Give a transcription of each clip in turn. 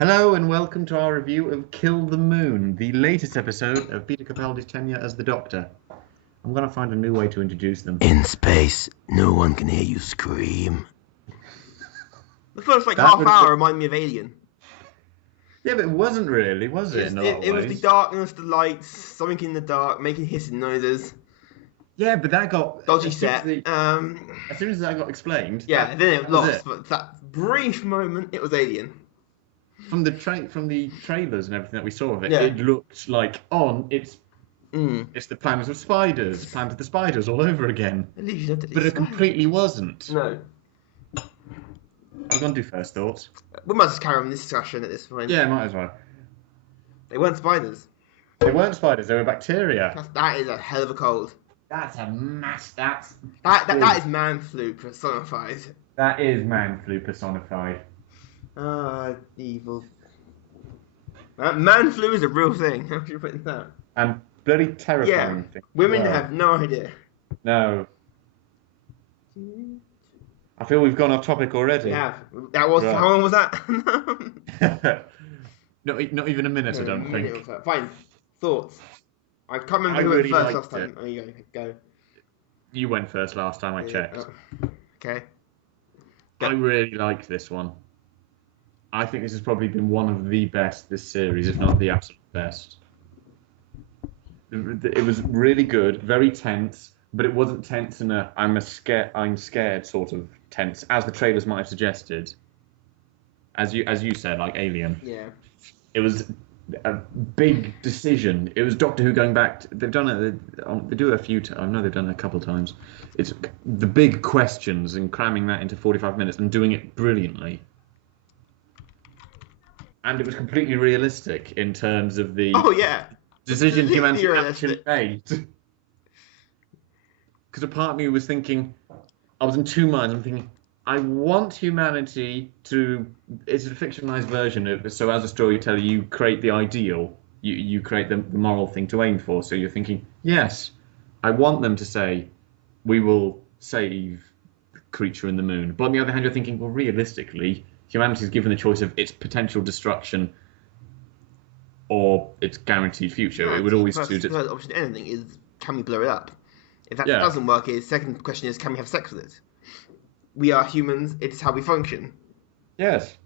Hello and welcome to our review of Kill the Moon, the latest episode of Peter Capaldi's tenure as the Doctor. I'm going to find a new way to introduce them. In space, no one can hear you scream. The first half hour reminded me of Alien. Yeah, but it wasn't really, was it? It was the darkness, the lights, something in the dark, making hissing noises. Yeah, but that got... Dodgy set. As soon as that got explained... Yeah, then it lost, but that brief moment, it was Alien. From the trailers and everything that we saw of it, it looked like, it's the Planet of Spiders, Planet of the Spiders all over again. But it completely wasn't. No. I'm going to do first thoughts. We might just carry on this discussion at this point. Yeah, might as well. They weren't spiders. They weren't spiders, they were bacteria. That is a hell of a cold. That's a mass. That is man flu personified. That is man flu personified. Ah, evil. Man flu is a real thing. How should you put it down? And bloody terrifying thing. Women have no idea. No. I feel we've gone off topic already. We have. That was how long was that? not even a minute, I don't think. Fine. Thoughts. I can't remember who went first last time. Oh, you go. You went first last time I checked. Okay. I really liked this one. I think this has probably been one of the best this series, if not the absolute best. It was really good, very tense, but it wasn't tense in a I'm scared sort of tense, as the trailers might have suggested. As you said, like Alien. Yeah. It was a big decision. It was Doctor Who going back. They've done it. They do it a few times. I know they've done it a couple of times. It's the big questions and cramming that into 45 minutes and doing it brilliantly. And it was completely realistic in terms of the decision humanity actually made. Because a part of me was thinking, I was in two minds. I'm thinking, I want humanity to... It's a fictionalized version of... So as a storyteller, you create the ideal. You create the moral thing to aim for. So you're thinking, yes, I want them to say, we will save the creature in the moon. But on the other hand, you're thinking, well, realistically... Humanity is given the choice of its potential destruction or its guaranteed future. It would always choose it. The first option to anything is, can we blow it up? If that doesn't work, the second question is, can we have sex with it? We are humans. It's how we function. Yes.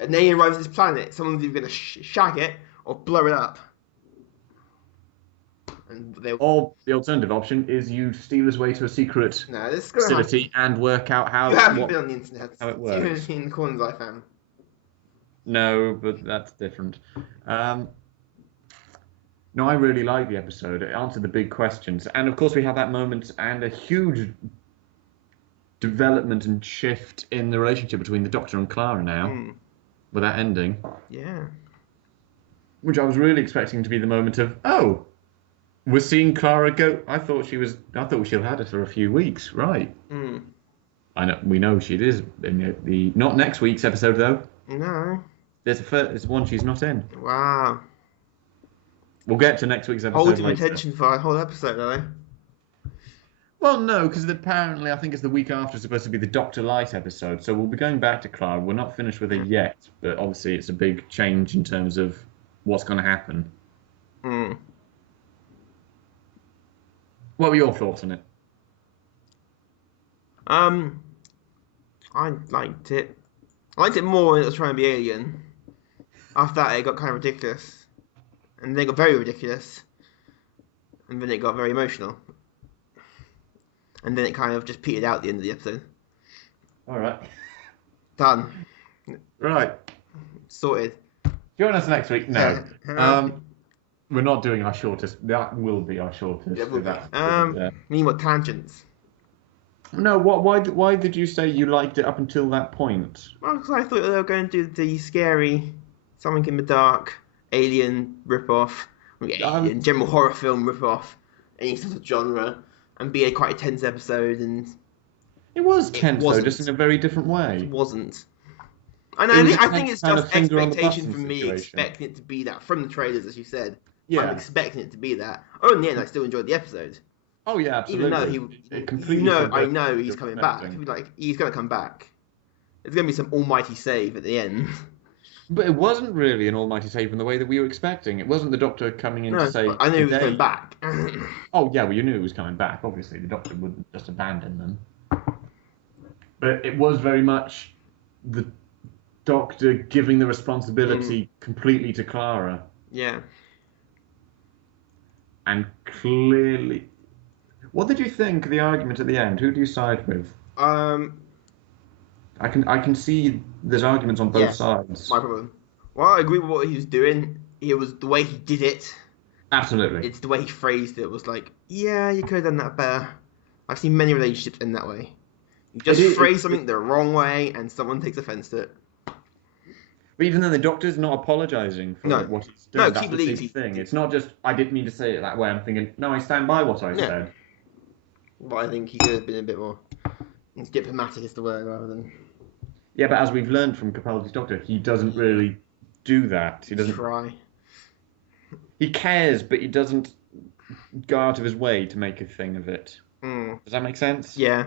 An alien arrives at this planet. Someone's either going to shag it or blow it up. Or the alternative option is you steal his way to a secret facility and work out how. You haven't been on the internet. How it works. You've seen the corners I found. No, but that's different. No, I really liked the episode. It answered the big questions, and of course we had that moment and a huge development and shift in the relationship between the Doctor and Clara now, with that ending. Yeah. Which I was really expecting to be the moment of we're seeing Clara go. I thought she'll had it for a few weeks, right? I know we know she is in the not next week's episode though. No. There's one she's not in. Wow. We'll get to next week's episode. Holding attention for a whole episode, are they? Well, no, because apparently I think it's the week after it's supposed to be the Doctor Light episode, so we'll be going back to Clara. We're not finished with her yet, but obviously it's a big change in terms of what's going to happen. What were your thoughts on it? I liked it. I liked it more when it was trying to be Alien. After that, it got kind of ridiculous. And then it got very ridiculous. And then it got very emotional. And then it kind of just petered out at the end of the episode. Alright. Done. Right. Sorted. Join us next week? No. We're not doing our shortest. That will be our shortest. Yeah, need more tangents. No, why did you say you liked it up until that point? Well, because I thought they were going to do the scary, something in the dark, alien rip-off, alien, general horror film rip-off, any sort of genre, and be a quite a tense episode. And it was tense, though, just in a very different way. It wasn't. I think it's just expectation from me expecting it to be that from the trailers, as you said. Yeah. I'm expecting it to be that. Oh, in the end, I still enjoyed the episode. Oh yeah, absolutely. Even though I know he's coming back. He's going to come back. There's going to be some almighty save at the end. But it wasn't really an almighty save in the way that we were expecting. It wasn't the Doctor coming in to No, say, but I knew he was coming today... back. Oh, yeah, well, you knew he was coming back. Obviously, the Doctor wouldn't just abandon them. But it was very much the Doctor giving the responsibility completely to Clara. Yeah. And clearly... What did you think of the argument at the end? Who do you side with? I can see there's arguments on both sides. My problem. Well, I agree with what he was doing. It was the way he did it. Absolutely. It's the way he phrased it was like, yeah, you could have done that better. I've seen many relationships end that way. You just phrase something the wrong way and someone takes offense to it. But even then, the Doctor's not apologising for what he's doing. No, that's keep the same thing. It's not just, I didn't mean to say it that way. I'm thinking, no, I stand by what I said. But I think he could have been a bit more diplomatic is the word rather than... Yeah, but as we've learned from Capaldi's Doctor, he doesn't really do that. He doesn't try. He cares, but he doesn't go out of his way to make a thing of it. Does that make sense? Yeah.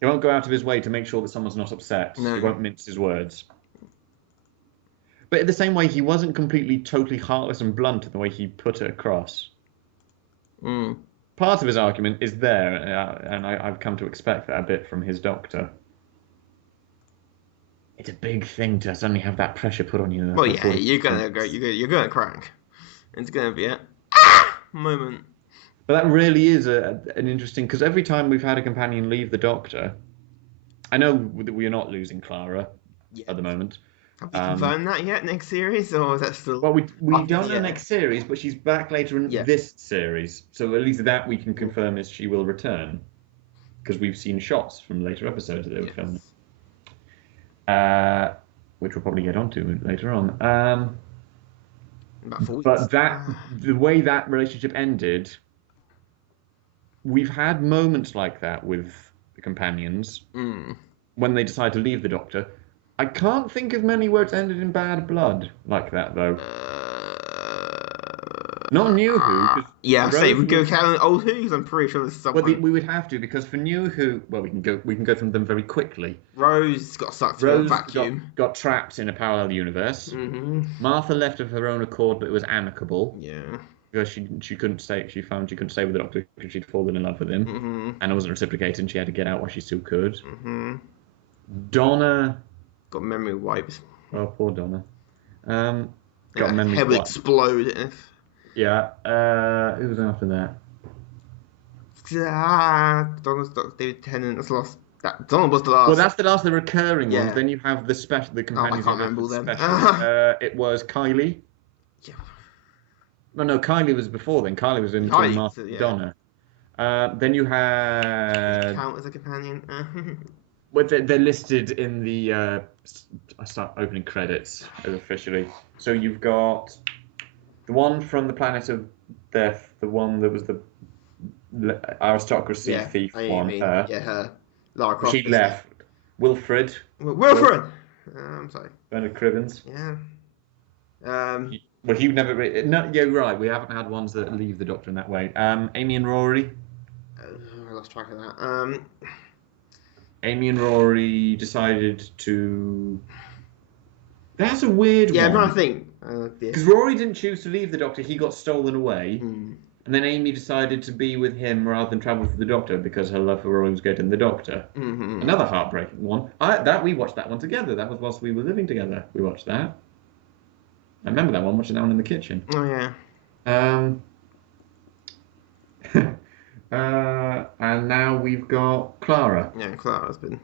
He won't go out of his way to make sure that someone's not upset. No. He won't mince his words. But in the same way, he wasn't completely, totally heartless and blunt in the way he put it across. Part of his argument is there, and I've come to expect that a bit from his Doctor. It's a big thing to suddenly have that pressure put on you. Well, yeah, you're gonna crank. It's gonna be a moment. But that really is an interesting, because every time we've had a companion leave the Doctor, I know that we are not losing Clara at the moment. Have we confirmed that yet? Next series, or is that still? Well, we don't know next series, but she's back later in this series, so at least that we can confirm is she will return, because we've seen shots from later episodes that they were filming. Which we'll probably get onto later on. But the way that relationship ended, we've had moments like that with the companions when they decide to leave the Doctor. I can't think of many where it's ended in bad blood like that, though. Not New Who. Yeah, say we go count old Who, because I'm pretty sure there's someone. Well, we would have to, because for New Who, well, we can go from them very quickly. Rose got sucked into a vacuum. Got trapped in a parallel universe. Martha left of her own accord, but it was amicable. Yeah. Because she couldn't stay. She found she couldn't stay with the Doctor because she'd fallen in love with him, and it wasn't reciprocated. And she had to get out while she still could. Donna got memory wipes. Oh, poor Donna. Got memory head would wipes. explode. Yeah. Who was after that? Donna's Dr. David Tennant. That's lost. Donna was the last. Well, that's the last of the recurring ones. Then you have the companions. I can't remember them. It was Kylie. Yeah. No, Kylie was before then. Kylie was in Donna. Then you had... Count as a companion. Well, they're listed in the I start opening credits officially. So you've got the one from the Planet of Death, the one that was the aristocracy thief one. Her. Lara Croft. She left. Wilfred. Wilfred. I'm sorry. Bernard Crivens. Yeah. Well, he would never. No, yeah, right. We haven't had ones that leave the Doctor in that way. Amy and Rory. I lost track of that. Amy and Rory decided to... That's a weird one. Yeah, but I think... Because Rory didn't choose to leave the Doctor, he got stolen away. And then Amy decided to be with him rather than travel with the Doctor because her love for Rory was greater than the Doctor. Another heartbreaking one. We watched that one together. That was whilst we were living together. We watched that. I remember that one, watching that one in the kitchen. Oh, yeah. And now we've got Clara. Yeah, Clara's been...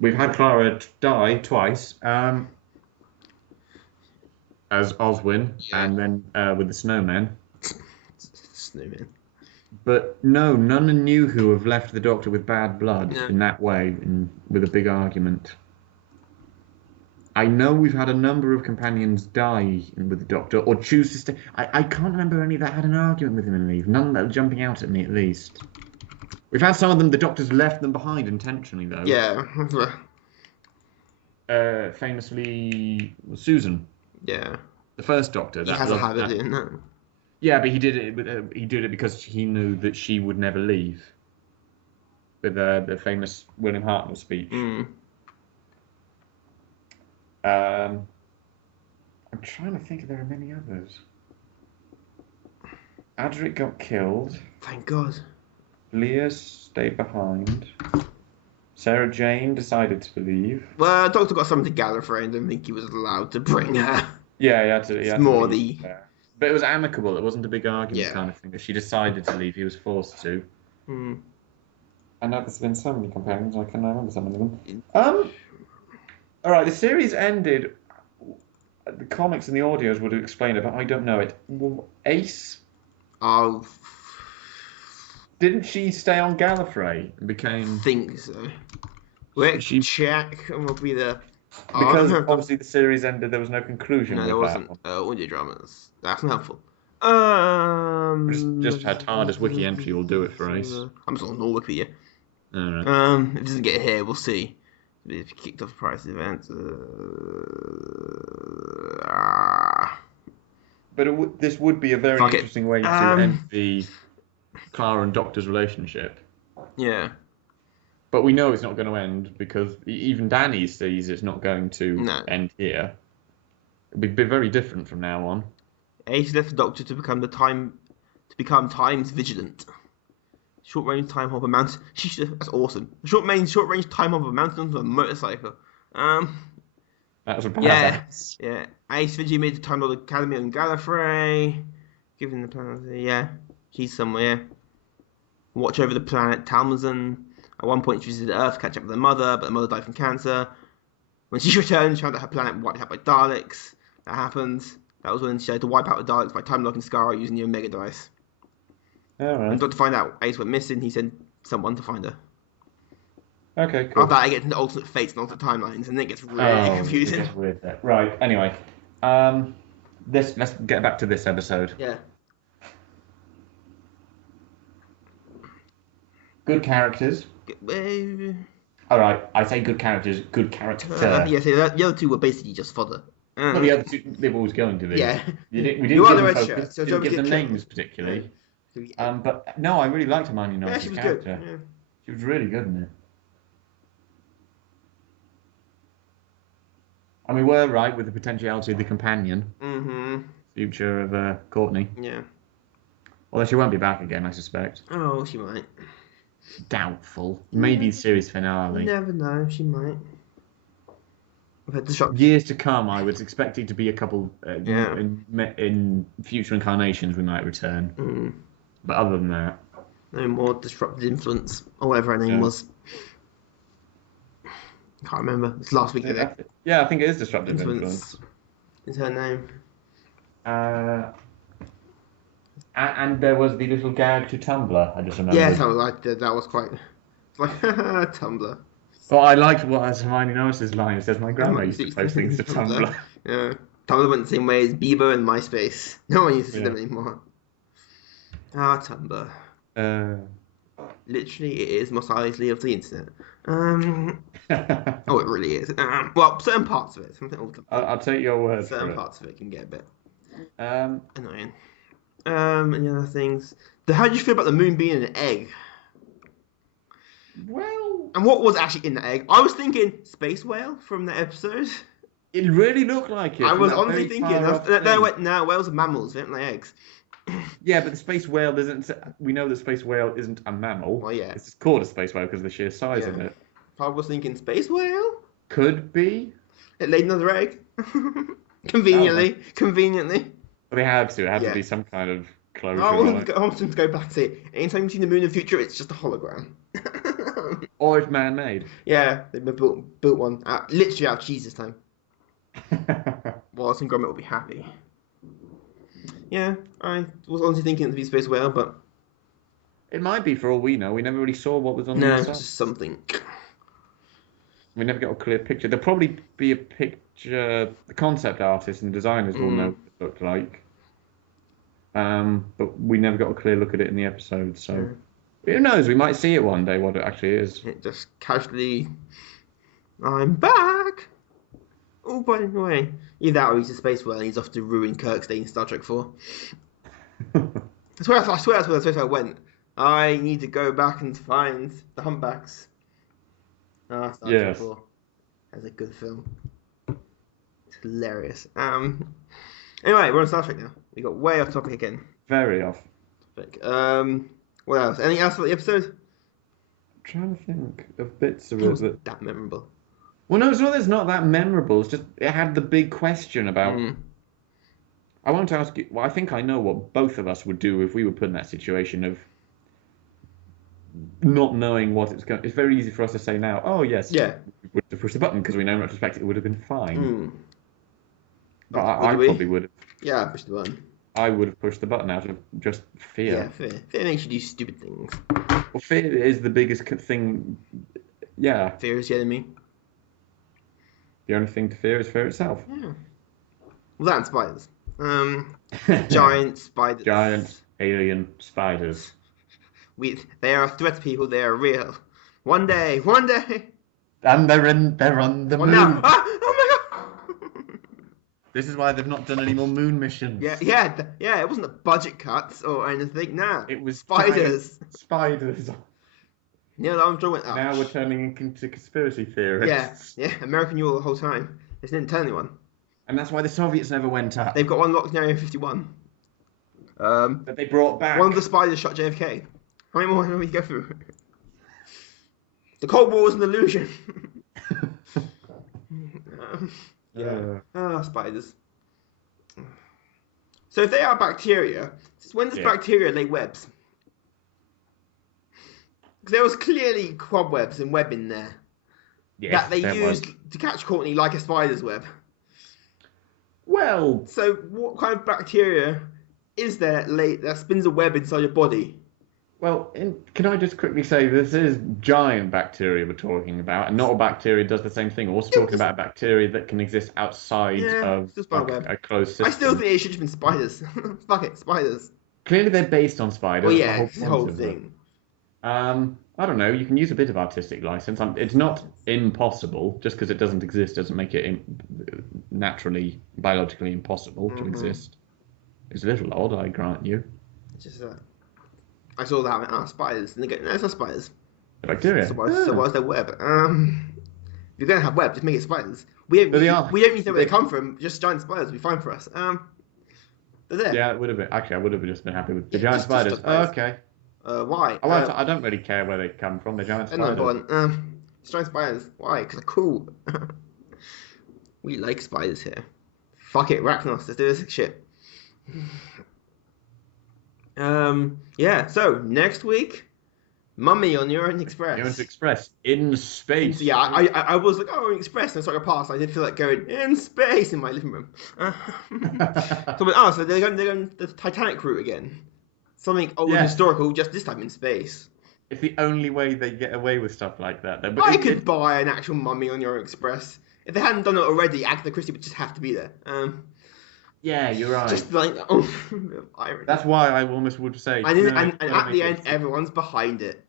We've had Clara die twice, as Oswin, and then with the Snowman. Snowman. But no, none knew who have left the Doctor with bad blood in that way, with a big argument. I know we've had a number of companions die with the Doctor, or choose to stay. I can't remember any that had an argument with him and leave. None that are jumping out at me, at least. We've had some of them, the Doctor's left them behind intentionally, though. Yeah. Famously, Susan. Yeah. The first Doctor. He has a habit in that. Yeah, but he did it. He did it because he knew that she would never leave. With the famous William Hartnell speech. I'm trying to think if there are many others. Adric got killed. Thank God. Leah stayed behind. Sarah Jane decided to leave. Well, Doctor got something to Gallifrey. I don't think he was allowed to bring her. Yeah, he had to. He It's had to more leave. But it was amicable. It wasn't a big argument Yeah. kind of thing. She decided to leave. He was forced to. Hmm. I know there's been so many companions. I can remember some of them. All right. The series ended. The comics and the audios would have explained it, but I don't know it. Ace. Oh, Didn't she stay on Gallifrey and I became? think so. Let's She- check, and we'll be there. Because Oh, obviously the series ended, there was no conclusion. no, with there that wasn't. one. Audio dramas. That's not helpful. Just her TARDIS wiki entry will do it for Ace. I'm just on Wikipedia. All right. If it doesn't get here, we'll see. If kicked off price event. But this would be a very Fuck it. interesting way to end the Clara and Doctor's relationship. Yeah. But we know it's not going to end because even Danny sees it's not going to end here. It'll be very different from now on. Ace left the Doctor to become times vigilant. Short range time hopper mountain. That's awesome. Short range time hopper mountain onto a motorcycle. That was a badass. Yeah. Ace Vigi made the Time Lord Academy on Gallifrey. Given the planet, yeah, she's somewhere. Watch over the planet Talmazon. At one point, she visited Earth to catch up with her mother, but her mother died from cancer. When she returned, she found that her planet was wiped out by Daleks. That happened. That was when she had to wipe out the Daleks by time locking Skara using the Omega device. Alright. And to find out Ace went missing, he sent someone to find her. Okay, cool. After that, I get into alternate fates and alternate timelines, and it gets really confusing. It gets weird there. Right, anyway. Let's get back to this episode. Yeah. Good characters. Alright, I say good characters, good character. Yeah, so the other two were basically just fodder. Well, the other two, they were always going to be. Yeah. We didn't You are give the them red focus, shirt, so didn't don't give them get names killed. particularly. Yeah. But no, I really liked Hermione Yeah, Norris's she was character. good. Yeah. She was really good in it. And we were right with the potentiality of the companion. Mm-hmm. Future of Courtney. Yeah. Although she won't be back again, I suspect. Oh, she might. Doubtful. Maybe series finale. You never know. She might. We've had disruption. Years to come, I was expecting to be a couple. In future incarnations, we might return. Mm. But other than that, No more disrupted influence, or whatever her name was. Can't remember. It's last week. I think it is disruptive influence. Is her name? And there was the little gag to Tumblr. I just remember. Yes, that was quite. It's like Tumblr. Well, I liked what Hermione Norris's line. It says, "My grandma used to post things to Tumblr." Yeah, Tumblr went the same way as Bebo and MySpace. No one uses them anymore. Tumblr. Literally, it is Mos Eisley of the internet. Oh, it really is. Well, certain parts of it. I'll take your word for it. Certain parts of it can get a bit annoying. And the other things. How did you feel about the moon being an egg? Well, and what was actually in the egg? I was thinking space whale from the episode. It really looked like it. I was honestly thinking. Now whales are mammals. They don't lay eggs. Yeah, but the space whale isn't. We know the space whale isn't a mammal. Well, yeah. It's called a space whale because of the sheer size of it. I was thinking space whale. Could be. It laid another egg. Conveniently. Well, they had to. It had to be some kind of closure. I want them to go back to it. Anytime you see the moon in the future, it's just a hologram. Or it's man-made. Yeah, they built one literally out of Jesus time. Wallace and Gromit will be happy. Yeah, I was honestly thinking it would be space whale, but it might be for all we know. We never really saw what was on the no, inside. it's just something. We never got a clear picture. There'll probably be a picture. The concept artists and designers will know what it looked like. But we never got a clear look at it in the episode, so who knows? We might see it one day. What it actually is. It just casually. I'm back. Oh, by the way, either that or he's a space whale and he's off to ruin Kirk's day in Star Trek 4. I swear that's where I went. I need to go back and find the humpbacks. Star Trek 4. That's a good film. It's hilarious. Anyway, we're on Star Trek now. We got way off topic again. Very off. What else? Anything else about the episode? I'm trying to think of bits of It it was that. that memorable. Well, no, it's not that it's not that memorable. It's just it had the big question about. I want to ask you. Well, I think I know what both of us would do if we were put in that situation of not knowing what it's going. It's very easy for us to say now. Oh yes, Yeah. we would have pushed the button because we know in retrospect it would have been fine. But Would I we? probably would have. Yeah, I pushed the button. I would have pushed the button out of just fear. Yeah, fear. Fear makes you do stupid things. Well, fear is the biggest thing. Yeah. Fear is the enemy. The only thing to fear is fear itself. Yeah. Well, that and spiders. Giant spiders. Giant alien spiders. They are a threat to people. They are real. One day. And they're on the moon. Now. Ah! Oh my god! This is why they've not done any more moon missions. Yeah. It wasn't the budget cuts or anything. Nah. It was spiders. Spiders. Neil Armstrong went up. Now we're turning into conspiracy theorists. Yeah. American Yule the whole time. They didn't tell anyone. And that's why the Soviets never went up. They've got one locked in Area 51. That they brought back. One of the spiders shot JFK. How many more can we go through? The Cold War was an illusion. Spiders. So if they are bacteria, when does bacteria lay webs? Because there was clearly cobwebs and web in there that they used to catch Courtney like a spider's web. Well, so what kind of bacteria is there that spins a web inside your body? Well, can I just quickly say this is giant bacteria we're talking about, and not all bacteria does the same thing. We're also talking about bacteria that can exist outside of a closed system. I still think it should have been spiders. Fuck it, spiders. Clearly they're based on spiders. Well, yeah, it's the whole thing. I don't know, you can use a bit of artistic license. It's not impossible. Just because it doesn't exist doesn't make it naturally, biologically impossible to exist. It's a little odd, I grant you. It's just I saw that and went, spiders. And they go, no, it's not spiders. Bacteria. So why is there web? If you're going to have web, just make it spiders. We don't need to know where they come from. Just giant spiders will be fine for us. They're there. Yeah, it would have been. Actually, I would have just been happy with the giant spiders. Okay. Why? I don't really care where they come from. They're giant spiders. No, giant spiders. Why? Because they're cool. We like spiders here. Fuck it, Rachnos. Let's do this shit. So next week, Mummy on Orient Express. Orient Express in space. So, yeah, I was like, Orient Express, and so I passed. I did feel like going in space in my living room. So they're going the Titanic route again. Something old and historical, just this time in space. It's the only way they get away with stuff like that. But I could buy an actual Mummy on Orient Express. If they hadn't done it already, Agatha Christie would just have to be there. Yeah, you're right. Just like, irony. That's why I almost would say. And at the end, everyone's behind it.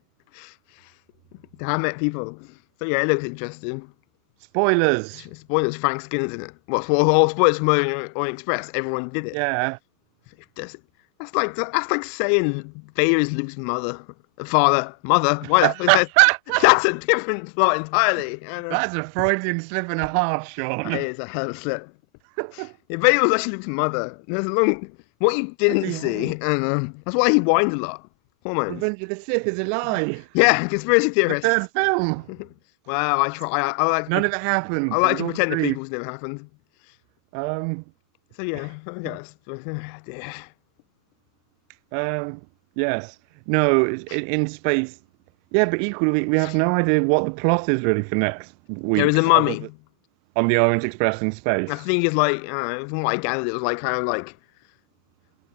Damn it, people. So yeah, it looks interesting. Spoilers. Frank Skinner's in it. What? All spoilers from Orient Express. Everyone did it. Yeah. That's like saying Vader is Luke's father. Why the fuck? That's a different plot entirely. That's a Freudian slip and a half, Sean. It is a hell of a slip. Vader was actually Luke's mother. There's what you didn't see, and that's why he whined a lot. Hormones. Revenge of the Sith is a lie. Yeah, conspiracy theorists. Third film. Well, I try. I like. None of it happened. I like to pretend the prequels never happened. So yeah, I guess. Yes. No, in space. Yeah, but equally, we have no idea what the plot is really for next week. There is a mummy on the Orient Express in space. I think it's like, from what I gathered, it was like kind of like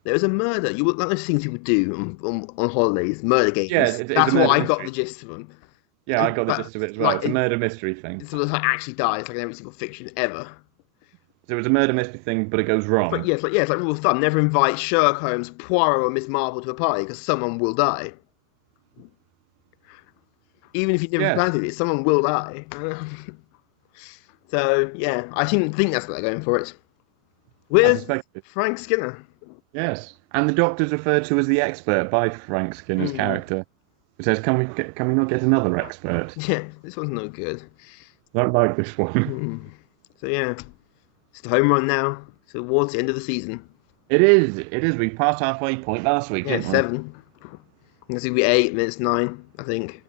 there was a murder. You like those things people do on holidays, murder games. Yeah, that's what I got the gist of them. Yeah, I got the gist of it as well. It's a murder mystery thing. So it's like actually dies, like in every single fiction ever. So it was a murder mystery thing, but it goes wrong. But it's like rule of thumb: never invite Sherlock Holmes, Poirot, or Miss Marple to a party because someone will die. Even if you never planned it, someone will die. So yeah, I think that's what they're going for it. With Frank Skinner. Yes, and the Doctor's referred to as the expert by Frank Skinner's character. It says, "Can we not get another expert?" Yeah, this one's no good. I don't like this one. So yeah. It's the home run now. So towards the end of the season. It is. It is. We passed halfway point last week, Yeah, didn't it's we? 7. It's going to be 8, and then it's 9, I think.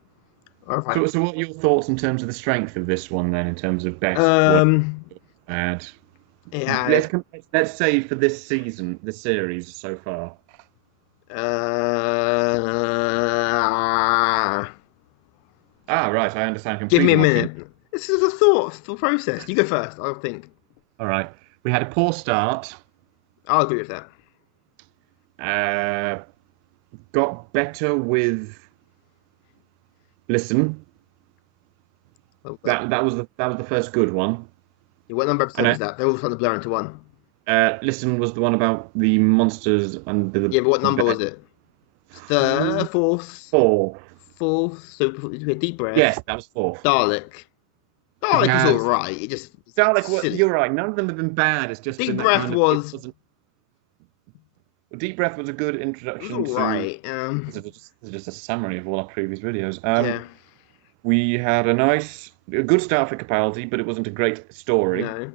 So what are your thoughts in terms of the strength of this one then, in terms of best, bad? Yeah. Let's say for this season, the series so far. Right, I understand completely. Give me a minute. This is a thought process. You go first, I'll think. All right. We had a poor start. I'll agree with that. Got better with Listen. That was the first good one. Yeah, what number episode was that? They're all trying to blur into one. Listen was the one about the monsters and the. Yeah, but what number was it? Third, fourth. Fourth. So we had Deep Breath. Yes, that was fourth. Dalek was alright. It just Dalek. You're right. None of them have been bad. It's just Deep Breath was. Deep Breath was a good introduction. Right. This is just a summary of all our previous videos. Yeah. We had a good start for Capaldi, but it wasn't a great story. No.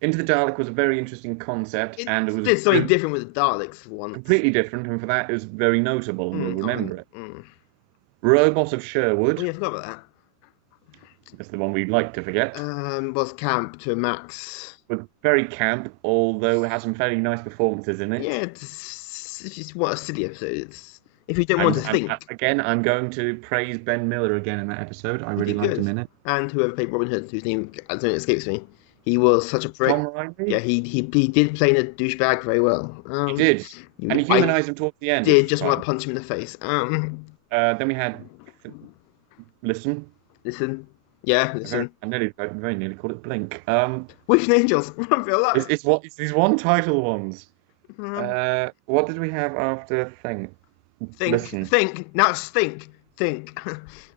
Into the Dalek was a very interesting concept, and it was something different with the Daleks for once. Completely different, and for that it was very notable. We'll remember it. Robot of Sherwood. Oh, yeah, I forgot about that. That's the one we'd like to forget. Was camp to a max. But very camp, although it has some very nice performances in it. Yeah, it's what a silly episode. If you don't want to think. Again, I'm going to praise Ben Miller again in that episode. I really liked him in it. And whoever played Robin Hood, whose name escapes me. He was such a prick. Tom Riley? Yeah, he did play in a douchebag very well. He did. And he humanised him towards the end. Did just want to punch him in the face. Then we had Listen. Yeah, Listen. I very nearly called it Blink. Wish and Angels. It's these one title ones. What did we have after Think? Listen. Think. Now it's think.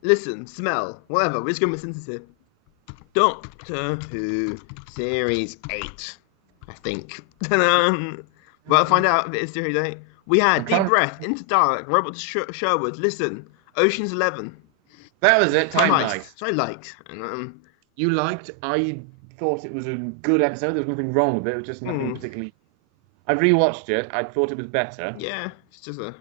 Listen, smell, whatever. We're just going with synthesis here. Doctor Who Series 8, I think. Well, I'll find out if it is Series 8. We had Deep Breath, Into Dalek, Robot Sherwood, Listen, Ocean's 11. That was it, Time Heist. Which I liked. You liked? I thought it was a good episode. There was nothing wrong with it. It was just nothing particularly... I rewatched it. I thought it was better. Yeah, it's just a...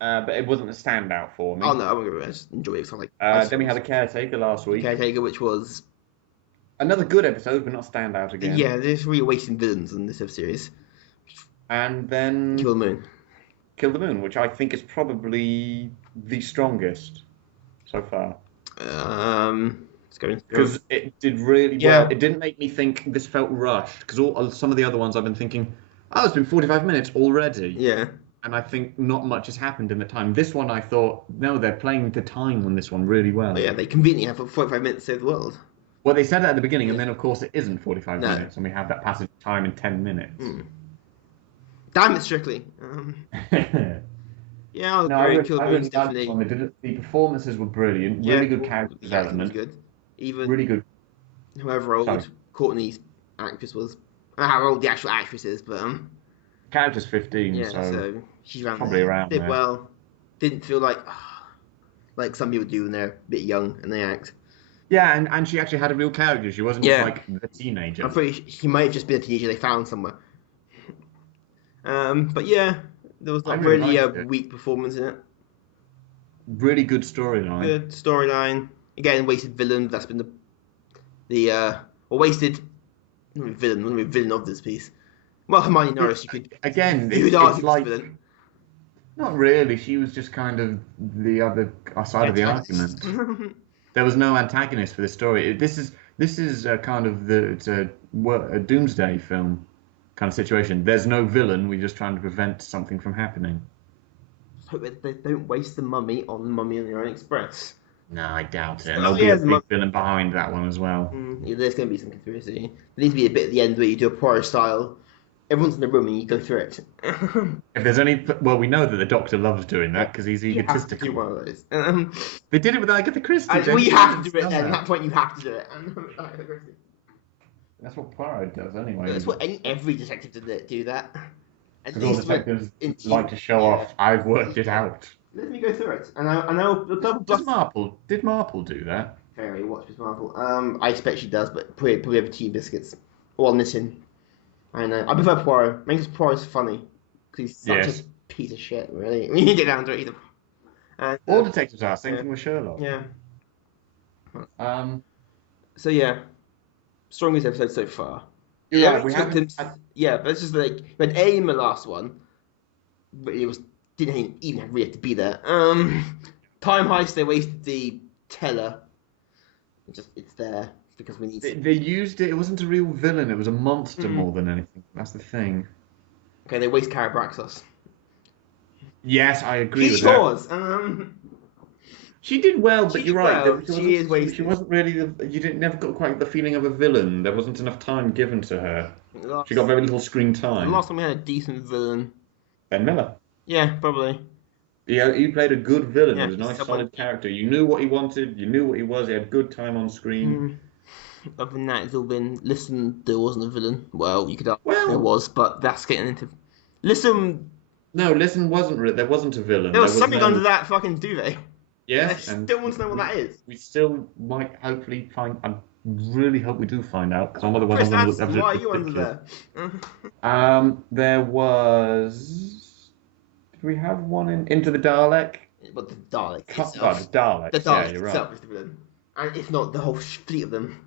but it wasn't a standout for me. Oh no, I just enjoy it. Then we had The Caretaker last week. Caretaker, which was... Another good episode, but not standout again. Yeah, there's really wasting villains in this series. And then... Kill the Moon, which I think is probably the strongest so far. Because it did really well. It didn't make me think this felt rushed. Because some of the other ones I've been thinking, it's been 45 minutes already. Yeah. And I think not much has happened in the time. This one, I thought, no, they're playing the time on this one really well. Oh, yeah, they conveniently have 45 minutes to save the world. Well, they said that at the beginning, and then, of course, it isn't 45 minutes, and we have that passage of time in 10 minutes. Damn it, Strictly. Yeah, I'll agree. Kill the Moon's definitely... The performances were brilliant. Really good character development. Good. Even really good. Whoever old Courtney's actress was. I don't know how old the actual actress is, but... Character's 15, yeah, so she's around probably there. Around Did there. well. Didn't feel like some people do when they're a bit young and they act. Yeah, and she actually had a real character. She wasn't just like a teenager. I'm pretty she might have just been a teenager they found somewhere. But yeah, there was not really a weak performance in it. Really good storyline. Good storyline. Again, wasted villain. That's been wasted villain of this piece. Well, Hermione Norris, you could... Again, it's like... Villain. Not really. She was just kind of the other side of the argument. There was no antagonist for this story. This is kind of a doomsday film kind of situation. There's no villain. We're just trying to prevent something from happening. Hope they don't waste the mummy on Mummy on the Orient Express. No, I doubt it. There'll be a big villain behind that one as well. Yeah, there's going to be some conspiracy. There needs to be a bit at the end where you do a Poirot style. Everyone's in the room and you go through it. If there's any... Well, we know that the Doctor loves doing that because he's egotistical. You have to do one of those. They did it with Agatha Christie. Well, you have to do it then. At that point, you have to do it. That's what Poirot does anyway. That's what every detective did do that. Because all detectives like to show off, I've worked it out. Let me go through it. And I'll Did Marple do that? Very watch Miss Marple. I expect she does, but probably over tea biscuits. Or missing. I know. I prefer Poirot. Mainly because Poirot's funny. Because he's such a piece of shit, really. When you get down to it, either. And, All detectives are. Same thing with Sherlock. Yeah. Um. So yeah, strongest episode so far. Yeah, It we took haven't. them. Yeah, but it's just like we had A in the last one, but it was didn't even really have to be there. Time heist. They wasted the teller. It's there because we need. They used it. It wasn't a real villain. It was a monster more than anything. That's the thing. Okay, they waste Carabraxos. Yes, I agree She with that. was. She did well, but She you're did right. well. She Is wasted. She wasn't really. You didn't never got quite the feeling of a villain. There wasn't enough time given to her. She got very little screen The time. last time we had a decent villain. Ben Miller. Yeah, probably. He played a good villain. Yeah, He was a nice, someone- solid character. You knew what he wanted. You knew what he was. He had good time on screen. Other than that, it's all been. Listen, there wasn't a villain. Well, you could argue Well- there was, but that's getting into. Listen, No, listen, there wasn't a villain. there was something no- under that fucking duvet. Yes, I and still want to know what that is. we still might hopefully find. I really hope we do find out because otherwise Chris, I'm going to that's look why are you under ridiculous. there? There was. Did we have one in Into the Dalek? But the Dalek Oh, itself. the Dalek. The Dalek Yeah, you're itself right. is the villain. And if not, the whole fleet of them.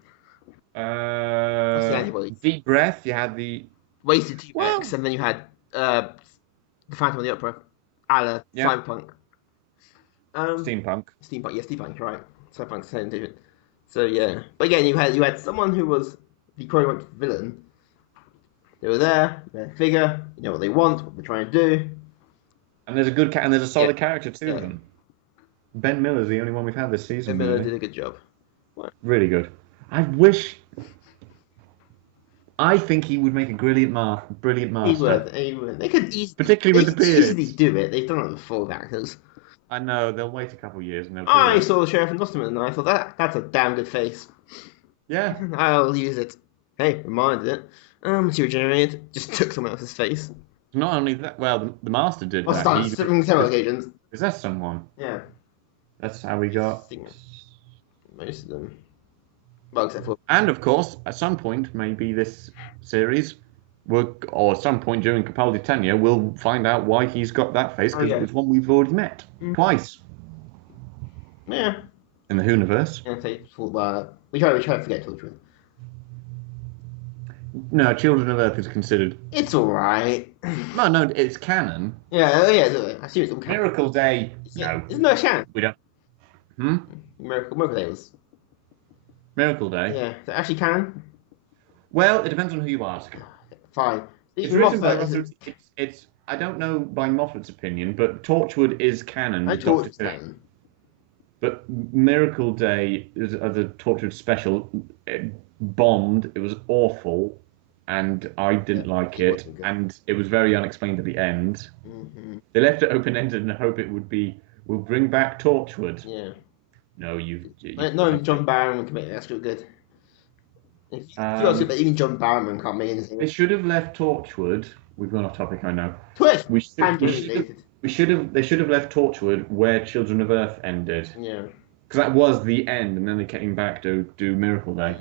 the Uh, antibody? Deep Breath. You had the. Wasted T-Rex, Well- and then you had the Phantom of the Opera, a la Yeah. Cyberpunk. Steampunk. Steampunk, yeah, Steampunk, right. Cyberpunk's the same different. So yeah. But again, you had someone who was the chronological villain. They were there, they're a figure, you know what they want, what they're trying to do. And there's a good and there's a solid Yeah. character to Yeah. them. Ben Miller's the only one we've had this season. And Miller really. did a good job. Really good. I think he would make a brilliant master. He would. They could Particularly with the beard. easily do it. They've done it before with actors. I know, they'll wait a couple of years and they'll do I it. saw the Sheriff in Nottingham and I thought that's a damn good face. Yeah. I'll use it. Hey, reminded it. Material generated. Just took someone else's face. Not only that, well, the master did What's that. that? Several occasions. Is that someone? Yeah. That's how we got. I think most of them. Well, except for. And of course, at some point, maybe this series, or at some point during Capaldi's tenure, we'll find out why he's got that face because it was one we've already met twice Yeah. in the Whoniverse. Yeah, we try to forget to tell the truth. No, Children of Earth is considered. It's alright. No, it's canon. Yeah. I assume it's all canon. Miracle Day. No, It's no canon. we don't. Miracle Day was. Miracle Day. Yeah. Is it actually canon? Well, it depends on who you ask. Fine. It's written by it's I don't know by Moffat's opinion, but Torchwood is canon. I with Doctor Torchwood's Who. canon. But Miracle Day is the Torchwood special. It bombed. It was awful, and I didn't like it. wasn't good. And it was very unexplained at the end. Mm-hmm. They left it open ended and hope it would be. We'll bring back Torchwood. Yeah. No, you No, John Barrowman can make it. That's real good. If you ask it, but even John Barrowman can't make anything. They should have left Torchwood. We've gone off topic, I know. Twist. We And should have. They should have left Torchwood where Children of Earth ended, Yeah. because that was the end, and then they came back to do Miracle Day,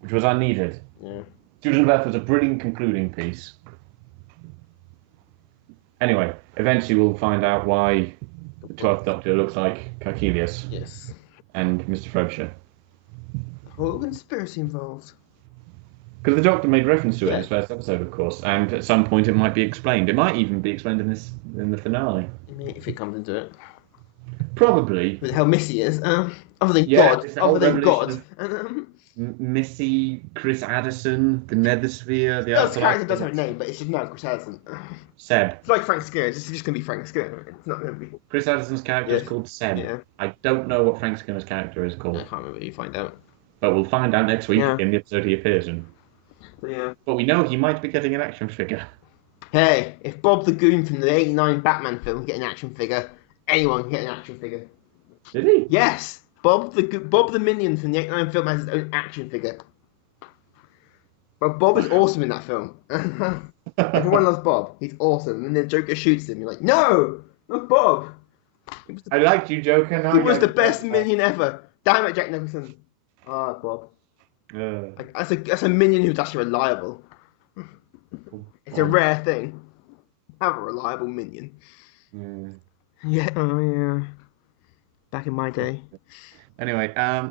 which was unneeded. Yeah. Children of Earth was a brilliant concluding piece. Anyway, eventually we'll find out why the 12th Doctor looks like Caecilius Yes. and Mr. Frobisher. Whole conspiracy involved. Because the Doctor made reference to it in his first episode, of course, and at some point it might be explained. It might even be explained in the finale. I mean, if it comes into it. Probably. With how Missy is. Other than Yeah, God. it's the whole Other than God. revolution And, Missy, Chris Addison, the Nethersphere, the That character Afterlife. does have a name, but it's just not Chris Addison. Seb. It's like Frank Skinner. It's just going to be Frank Skinner. It's not going to be. Chris Addison's character is Yes. called Seb. Yeah. I don't know what Frank Skinner's character is I called, can't remember. You find out. but we'll find out next week Yeah. in the episode he appears in. So, yeah. But we know he might be getting an action figure. Hey, if Bob the Goon from the '89 Batman film can get an action figure, anyone can get an action figure. Did he? Yes, Bob the Minion from the '89 film has his own action figure. But Bob is awesome in that film. Everyone loves Bob. He's awesome. And then the Joker shoots him. You're like, no, not Bob. I liked you, Joker. Now He I was the don't- best minion ever. Damn it, Jack Nicholson. Ah, Bob. Like, that's a minion who's actually reliable. It's a rare thing. Have a reliable minion. Yeah. Yeah. Oh yeah. Back in my day. Anyway, I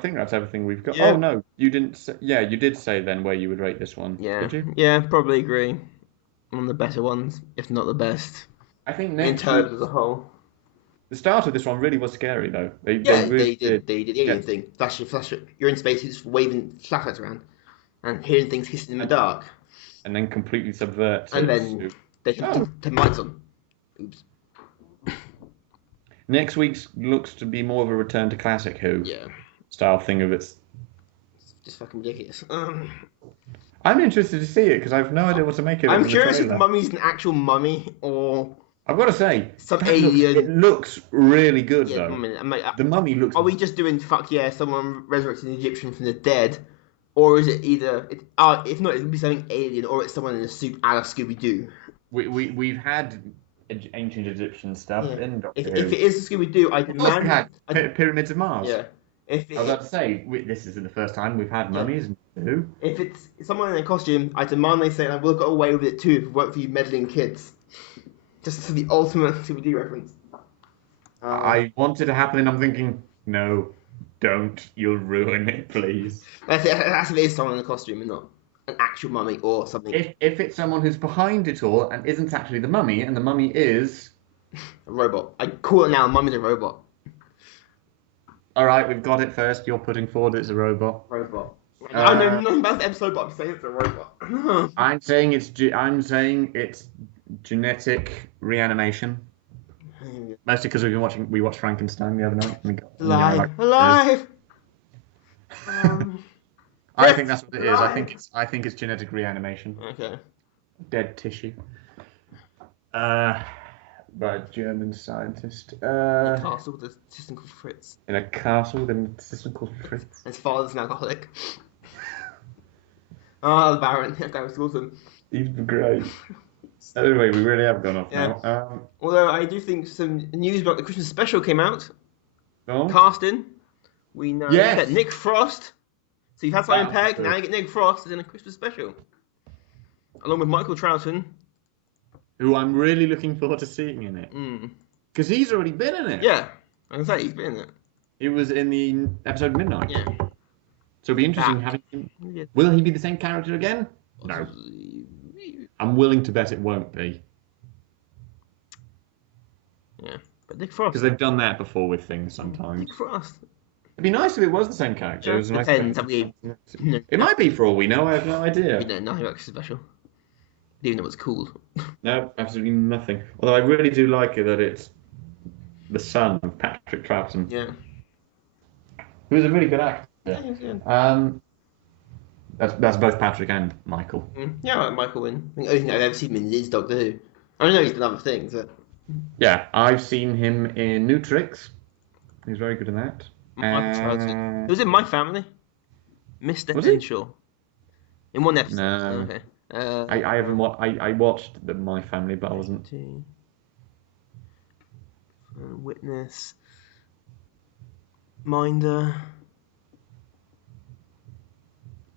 think that's everything we've got. Yeah. Oh no, you didn't. Yeah, you did say then where you would rate this one. Yeah. Did you? Yeah. Probably agree. One of the better ones, if not the best, I think in next terms week, as a whole. the start of this one really was scary though. They Yeah, really did. they did the alien Get, thing. Flash it. You're in space, you're just waving flashlights around and hearing things hissing in the dark. and then completely subvert And it then to- they can turn lights on. Oops. Next week's looks to be more of a return to classic Who Yeah. style thing of its. It's just fucking ridiculous. I'm interested to see it because I've no idea what to make of it. I'm from the curious if trailer. Mummy's an actual mummy or I've got to say, some it looks- alien. It looks really good Yeah, though. The mummy looks. are we just doing fuck yeah, someone resurrected an Egyptian from the dead? Or is it either, if not, it would be something alien, or it's someone in a suit a la Scooby Doo. We've had ancient Egyptian stuff Yeah. in Doctor If Who. it is Scooby Doo, I Of course we demand. had Pyramids of Mars. Yeah. If I was about to say, this isn't the first time we've had mummies in Who. if it's someone in a costume, I demand they say, I would have got away with it too if it weren't for you meddling kids. Just for the ultimate Scooby Doo reference. I wanted to happen and I'm thinking, no, don't. You'll ruin it, please. That's if it is someone in a costume and not an actual mummy or something. If it's someone who's behind it all and isn't actually the mummy, and the mummy is... A robot. I call it now, Mummy's a robot. All right, we've got it first. You're putting forward it's a robot. Robot. I know nothing about the episode, but I'm saying it's a robot. I'm saying it's genetic reanimation. Mostly because we watched Frankenstein the other night. And Alive! I think that's what it is. I think it's genetic reanimation. Okay. Dead tissue. By a German scientist. A castle with an assistant called Fritz. In a castle with an assistant called Fritz. His father's an alcoholic. The Baron. That guy was awesome. He's great. Anyway, we really have gone off now. Although I do think some news about the Christmas special came out. No? Casting. We know that Nick Frost. So you've had Simon Pegg, now you get Nick Frost in a Christmas special. Along with Michael Troughton. Who I'm really looking forward to seeing in it. Because he's already been in it. Yeah. I can say he's been in it. He was in the episode Midnight. Yeah. So it'll be interesting having him. Yeah. Will he be the same character again? No. I'm willing to bet it won't be. Yeah. But Nick Frost. Because they've done that before with things sometimes. Nick Frost. It'd be nice if it was the same character. Yeah, It was nice depends. It might be for all we know. I have no idea. We know nothing about Christmas special. Even though it's cool. No, absolutely nothing. Although I really do like it that it's the son of Patrick Troughton. Yeah. Who's a really good actor. Yeah. That's both Patrick and Michael. Yeah, I like Michael Wynn. I think the only thing I've ever seen him in is Doctor Who. I know he's done other things, but... Yeah, I've seen him in New Tricks. He's very good in that. It was in My Family. Mr. Henshaw. In one episode. No. Okay. I haven't watched. I watched My Family, but I wasn't. Witness. Minder.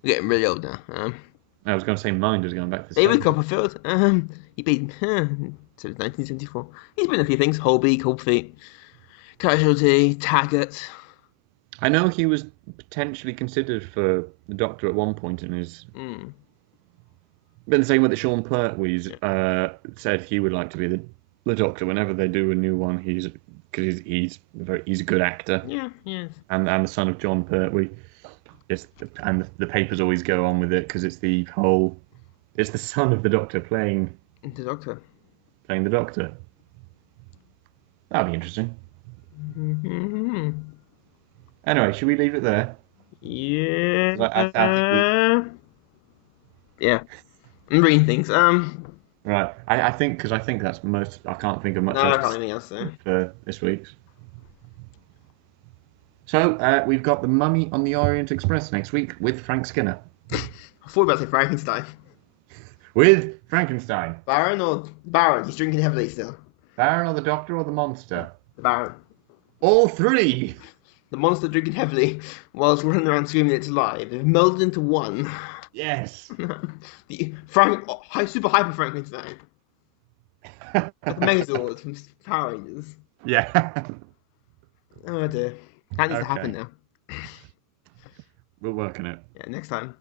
We're getting really old now. I was going to say Minders going back to David Copperfield. He beat since 1974. He's been in a few things. Holby, Cold Feet, Casualty, Taggart. I know he was potentially considered for the Doctor at one point in his. But the same with Sean Pertwee said he would like to be the Doctor whenever they do a new one. He's a good actor. Yeah, yes. And the son of John Pertwee. And the papers always go on with it because it's the son of the Doctor playing the Doctor. Playing the Doctor. That'd be interesting. Mm-hmm. Anyway, should we leave it there? Yeah. I Yeah. I'm reading things. Right. I think that's most. I can't think of much No, I else can't anything else. So. for this week's. So we've got The Mummy on the Orient Express next week with Frank Skinner. I thought you were about to say Frankenstein. With Frankenstein. Baron? He's drinking heavily still. Baron or the Doctor or the Monster? The Baron. All three. The monster drinking heavily whilst running around screaming it's alive. They've melded into one. Yes. The super hyper Frankenstein. Like a Megazord from Power Rangers. Yeah. Oh dear. That needs to happen Okay. now. We'll work on it. Yeah, next time.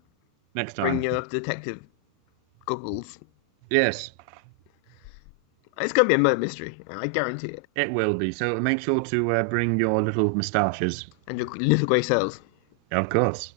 Next Bring time. your detective goggles. Yes, It's going to be a murder mystery. I guarantee it. it will be. So make sure to bring your little moustaches. And your little grey cells. Of course.